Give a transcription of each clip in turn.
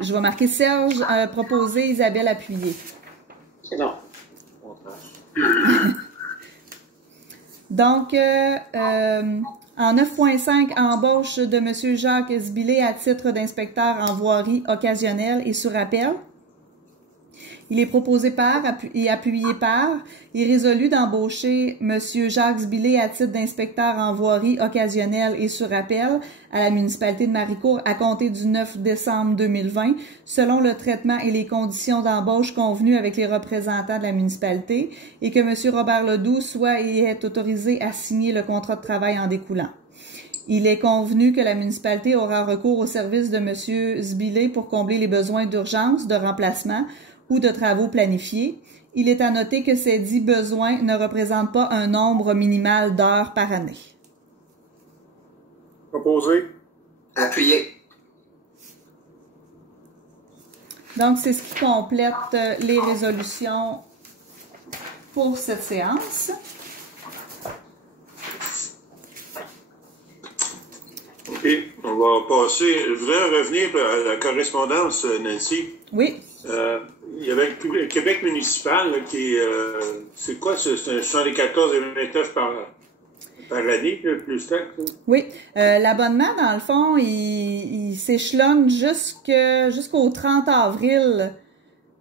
je vais marquer Serge proposé, Isabelle appuyé. Non. Donc, en 9.5, embauche de M. Jacques Esbilé à titre d'inspecteur en voirie occasionnelle et sur appel. Il est proposé par et appuyé par et résolu d'embaucher M. Jacques Esbilé à titre d'inspecteur en voirie occasionnelle et sur appel à la municipalité de Maricourt à compter du 9 décembre 2020, selon le traitement et les conditions d'embauche convenues avec les représentants de la municipalité, et que M. Robert Ledoux soit et est autorisé à signer le contrat de travail en découlant. Il est convenu que la municipalité aura recours au service de M. Esbilé pour combler les besoins d'urgence, de remplacement ou de travaux planifiés. Il est à noter que ces dits besoins ne représentent pas un nombre minimal d'heures par année. Proposé. Appuyé. Donc, c'est ce qui complète les résolutions pour cette séance. OK. On va passer. Je voudrais revenir à la correspondance, Nancy. Oui. Il y avait le Québec municipal là, qui est... c'est quoi? C'est 74,29 par année, plus taxe? Oui. L'abonnement, dans le fond, il s'échelonne jusqu'au 30 avril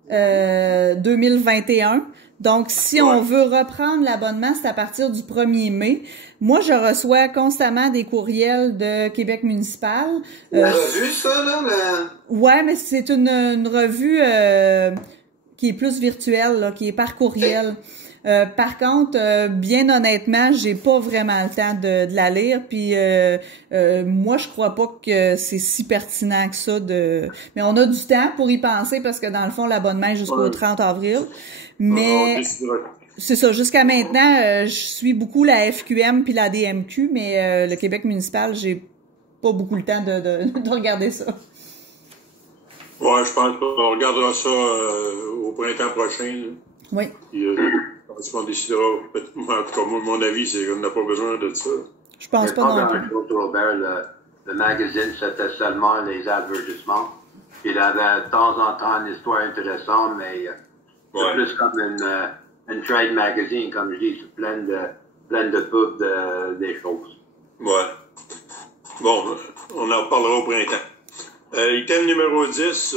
2021. Donc, si on veut reprendre l'abonnement, c'est à partir du 1er mai. Moi, je reçois constamment des courriels de Québec municipal. La revue, ça, là? Ouais, mais c'est une revue qui est plus virtuelle, là, qui est par courriel. Par contre, bien honnêtement, j'ai pas vraiment le temps de la lire. Puis moi, je crois pas que c'est si pertinent que ça. Mais on a du temps pour y penser parce que dans le fond, l'abonnement est jusqu'au 30 avril. Mais c'est ça. Jusqu'à maintenant, je suis beaucoup la FQM puis la DMQ, mais le Québec municipal, j'ai pas beaucoup le temps de regarder ça. Ouais, je pense qu'on regardera ça au printemps prochain. Là. Oui. Puis, on décidera. En tout cas, mon avis, c'est qu'on n'a pas besoin de ça. Je pense pas non plus. Robert, le magazine, c'était seulement les avertissements. Il avait de temps en temps une histoire intéressante, mais c'est plus comme une trade magazine, comme je dis, c'est plein de pubs des choses. Ouais. Bon, on en reparlera au printemps. Item numéro 10,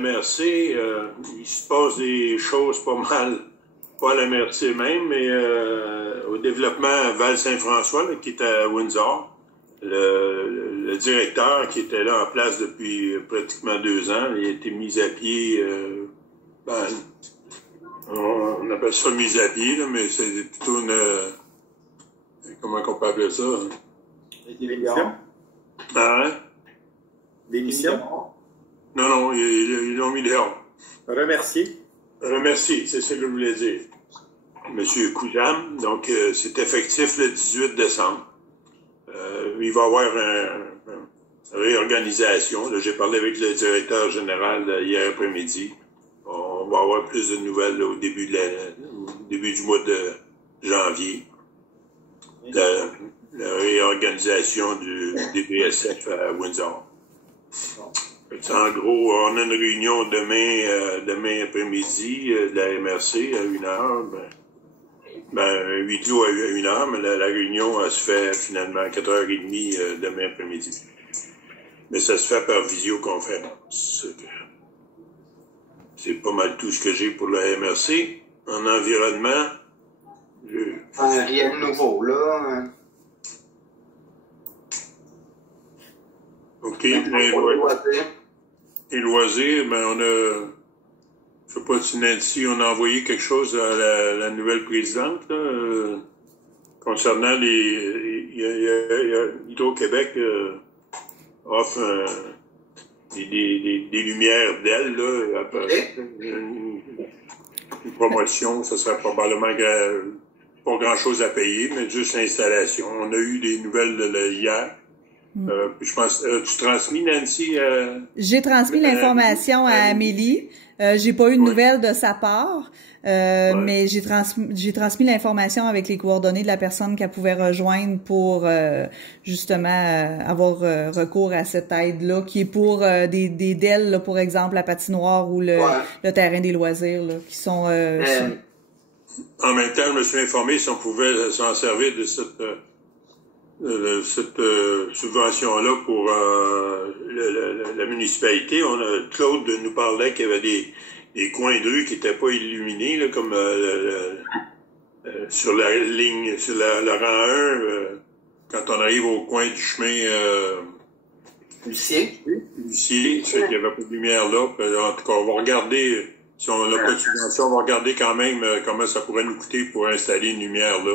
MRC, il se passe des choses pas mal, pas à la MRC même, mais au développement Val-Saint-François, qui est à Windsor. Le directeur qui était là en place depuis pratiquement 2 ans, il a été mis à pied, on appelle ça mise à pied, là, mais c'est plutôt une... comment on peut appeler ça? Démission? Ah, hein? Démission? Non, ils l'ont mis dehors. Remercier? Remercier, c'est ce que je voulais dire. Monsieur Coujam, donc c'est effectif le 18 décembre. Il va y avoir une réorganisation. J'ai parlé avec le directeur général hier après-midi. On va avoir plus de nouvelles là, au début du mois de janvier. La réorganisation du DPSF à Windsor. En gros, on a une réunion demain après-midi de la MRC à 1h. Huis clos à 1h, mais la réunion elle se fait finalement à 4h30 demain après-midi. Mais ça se fait par visioconférence. C'est pas mal tout ce que j'ai pour la MRC. En environnement, rien de nouveau, là. OK. Et loisirs, on a... Je sais pas si Nancy, on a envoyé quelque chose à la nouvelle présidente, là, concernant Hydro-Québec offre des lumières d'ailes, là, une promotion, ça serait probablement pas grand-chose à payer, mais juste l'installation. On a eu des nouvelles hier. Je pense, tu transmis, Nancy? J'ai transmis l'information à Amélie. J'ai pas eu de nouvelles de sa part, mais j'ai transmis l'information avec les coordonnées de la personne qu'elle pouvait rejoindre pour justement avoir recours à cette aide-là, qui est pour des DEL, là, pour exemple, la patinoire ou le terrain des loisirs, là, qui sont... En même temps, je me suis informé si on pouvait s'en servir de cette subvention-là pour la municipalité. Claude nous parlait qu'il y avait des coins de rue qui n'étaient pas illuminés, là, comme sur la ligne, sur le rang 1, quand on arrive au coin du chemin Lucier. Lucier, ça fait qu'il n'y avait pas de lumière là. En tout cas, on va regarder, si on n'a pas de subvention, on va regarder quand même comment ça pourrait nous coûter pour installer une lumière là.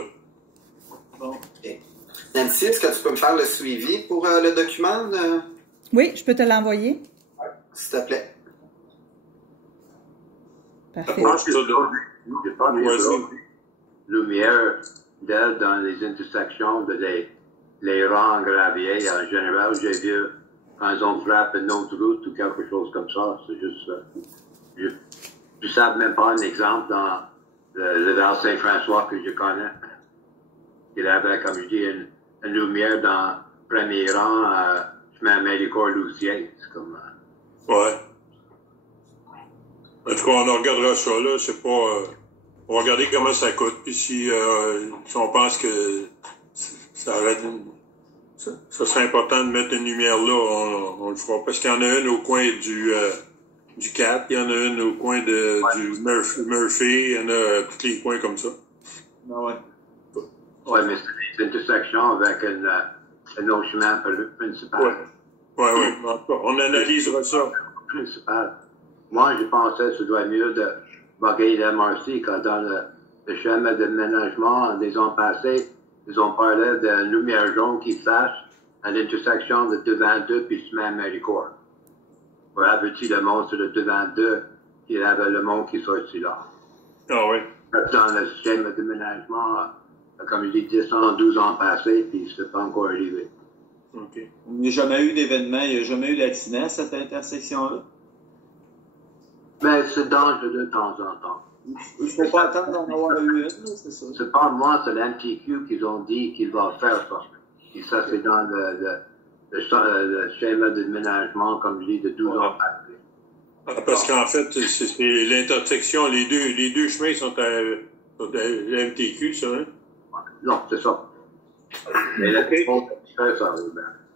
Bon. Okay. Nancy, est-ce que tu peux me faire le suivi pour le document? Oui, je peux te l'envoyer. Ouais, s'il te plaît. Parfait. J'ai pas de lumière d'aide dans les intersections de les rangs graviers. En général, j'ai vu quand ils ont frappé une autre route ou quelque chose comme ça. C'est juste... je ne sais même pas un exemple dans le Val Saint-François que je connais. Il avait, comme je dis, une lumière dans le premier rang, chemin Méricourt-Lucien. C'est comme... Ouais. En tout cas, on regardera ça, là. C'est pas... on va regarder comment ça coûte. Puis si on pense que ça serait important de mettre une lumière là, on le fera. Parce qu'il y en a une au coin du 4, il y en a une au coin du Murphy, il y en a tous les coins comme ça. Ah ouais. Oui, mais c'est des intersections avec un autre chemin principal. Oui. On analysera ça. Principal. Moi, je pensais que ce doit être mieux de bugger l'MRC quand dans le chemin de ménagement des ans passés, ils ont parlé d'une lumière jaune qui flash à l'intersection de 222 puis chemin Méricourt. Pour avertir le monde sur le 222 qu'il y avait le monde qui sortit là. Ah oui. Dans le schéma de ménagement, comme je dis, 10 ans, 12 ans passés, puis c'est pas encore arrivé. OK. Il n'y a jamais eu d'événement, il n'y a jamais eu d'accident à cette intersection-là? Mais c'est dangereux de temps en temps. Il ne faut pas attendre d'en avoir eu une, c'est ça? C'est pas moi, c'est l'MTQ qu'ils ont dit qu'ils vont faire ça. Et ça, c'est dans le schéma de ménagement, comme je dis, de 12 ans passés. Parce qu'en fait, c'est l'intersection, les deux chemins sont à l'MTQ, ça, hein? Non, c'est ça. Mais là, on fait ça,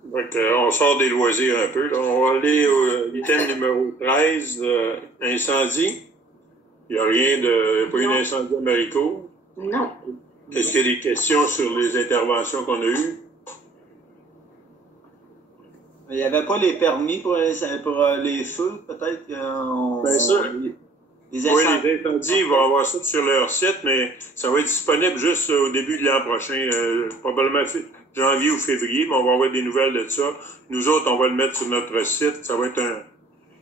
donc, on sort des loisirs un peu. Là. On va aller au item numéro 13, incendie. Il n'y a rien de... pas eu d'incendie à Maricourt. Non. Est-ce qu'il y a des questions sur les interventions qu'on a eues? Il n'y avait pas les permis pour les feux, peut-être Bien sûr. Les oui, les incendies, ils vont avoir ça sur leur site, mais ça va être disponible juste au début de l'an prochain, probablement janvier ou février, mais on va avoir des nouvelles de ça. Nous autres, on va le mettre sur notre site. Ça va être un...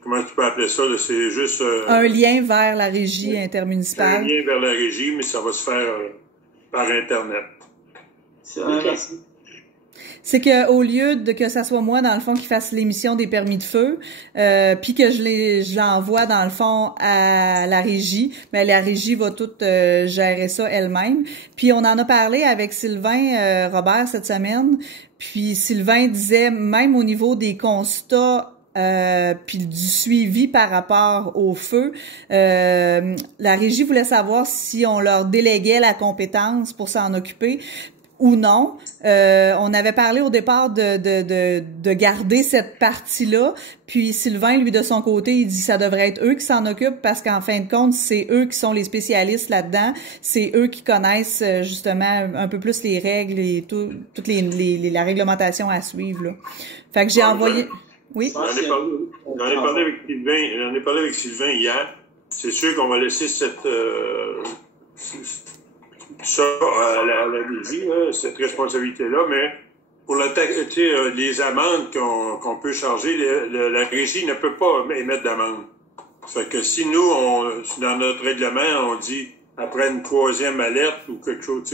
Comment tu peux appeler ça? C'est juste... un lien vers la régie intermunicipale. Un lien vers la régie, mais ça va se faire par Internet. Merci. C'est que au lieu de que ça soit moi dans le fond qui fasse l'émission des permis de feu, puis que je l'envoie dans le fond à la régie, ben la régie va tout gérer ça elle-même. Puis on en a parlé avec Sylvain Robert cette semaine. Puis Sylvain disait même au niveau des constats puis du suivi par rapport au feu, la régie voulait savoir si on leur déléguait la compétence pour s'en occuper ou non. On avait parlé au départ de garder cette partie-là, puis Sylvain, lui, de son côté, il dit que ça devrait être eux qui s'en occupent parce qu'en fin de compte, c'est eux qui sont les spécialistes là-dedans, c'est eux qui connaissent justement un peu plus les règles et toute la réglementation à suivre, là. Fait que j'ai envoyé... Oui? J'en ai parlé avec Sylvain hier. C'est sûr qu'on va laisser ça à la régie, cette responsabilité-là, mais pour les amendes qu'on peut charger, la régie ne peut pas émettre d'amende. Fait que si nous, dans notre règlement, on dit après une troisième alerte ou quelque chose,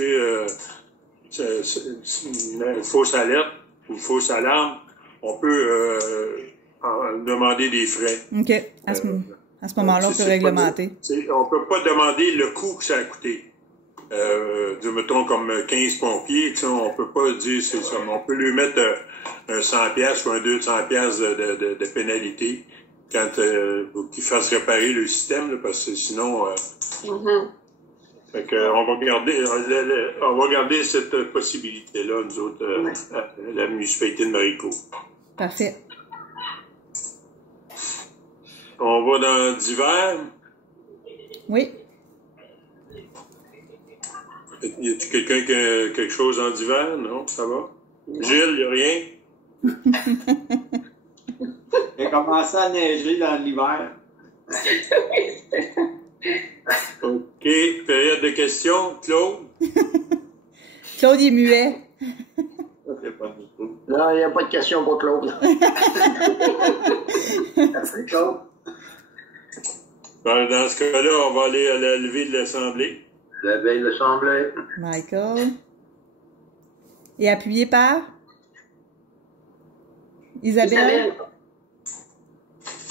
une fausse alerte ou une fausse alarme, on peut demander des frais. OK. À ce moment-là, on peut réglementer. On peut pas demander le coût que ça a coûté. Mettons comme 15 pompiers, on peut pas dire c'est ça, mais on peut lui mettre un 100$ ou un 200$ de pénalité quand qu'il fasse réparer le système, là, parce que sinon fait que, on va garder cette possibilité-là, nous autres, à la municipalité de Maricourt. Parfait. On va dans d'hiver. Oui. Y a-t-il quelqu'un qui a quelque chose en d'hiver? Non, ça va? Gilles, y a rien? Il a commencé à neiger dans l'hiver. OK. Période de questions. Claude? Claude, il est muet. Non, il n'y a pas de question pour Claude. Merci, Claude. Ben, dans ce cas-là, on va aller à la levée de l'Assemblée. Levée de l'Assemblée. Michael. Et appuyé par? Isabelle?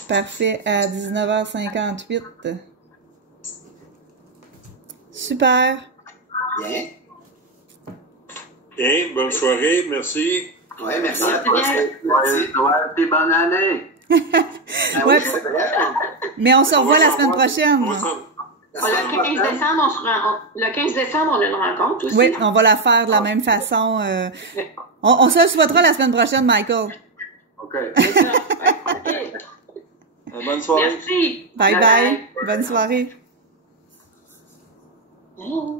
Parfait, à 19h58. Super. Bien. Bien, bonne soirée, merci. Oui, merci à toi. Merci. Bonne année. Ah Ouais. oui, c'est vrai. Mais on se revoit la semaine prochaine. Le 15 décembre, on a une rencontre aussi. Oui, on va la faire de la même façon. On se souhaitera la semaine prochaine, Michael. OK. Bonne soirée. Merci. Bye bye. Bonne soirée. Oh.